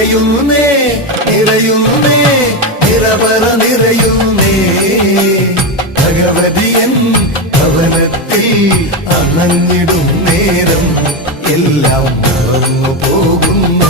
നിറയുന്നേ നിറയുന്നേ നിറപറ നിറയുന്നേ ഭഗവതിയൻ ഭവനത്തിൽ അണഞ്ഞിടും നേരം എല്ലാം മറന്നു പോകുന്നു